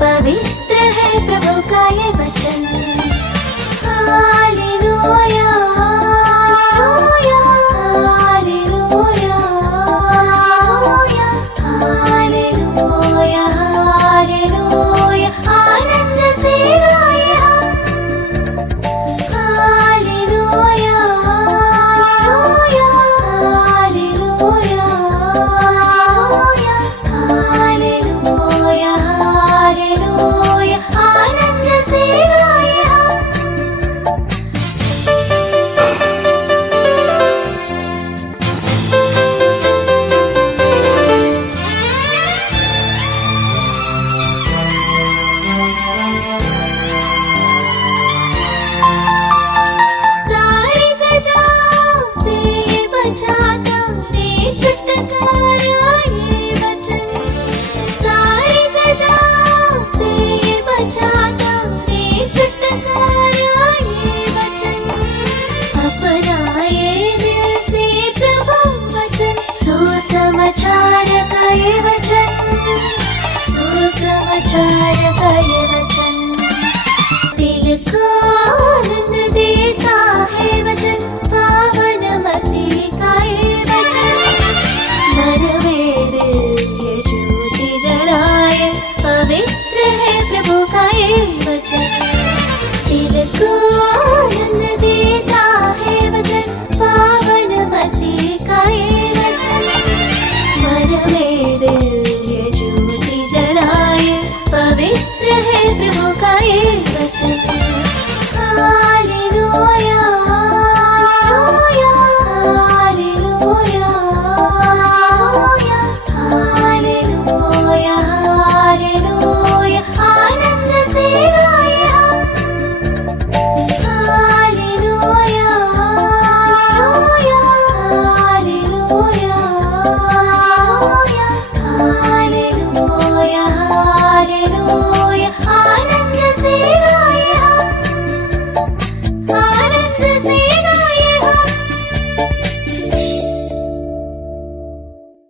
पवित्र है प्रभु का ये वचन। हालेलुया हालेलुया हालेलुया हालेलुया, आनंद से गाए हम। हालेलुया हालेलुया हालेलुया हालेलुया, आनंद से गाए हम। सारी सजाओं से बचाता रे छुटकारा ये वचन। सारी सजाओं से बचाता रे छुटकारा ये वचन। अपनाए दिल से प्रभु वचन, सुसमाचार का ये वचन, सुसमाचार का ये वचन। दिल को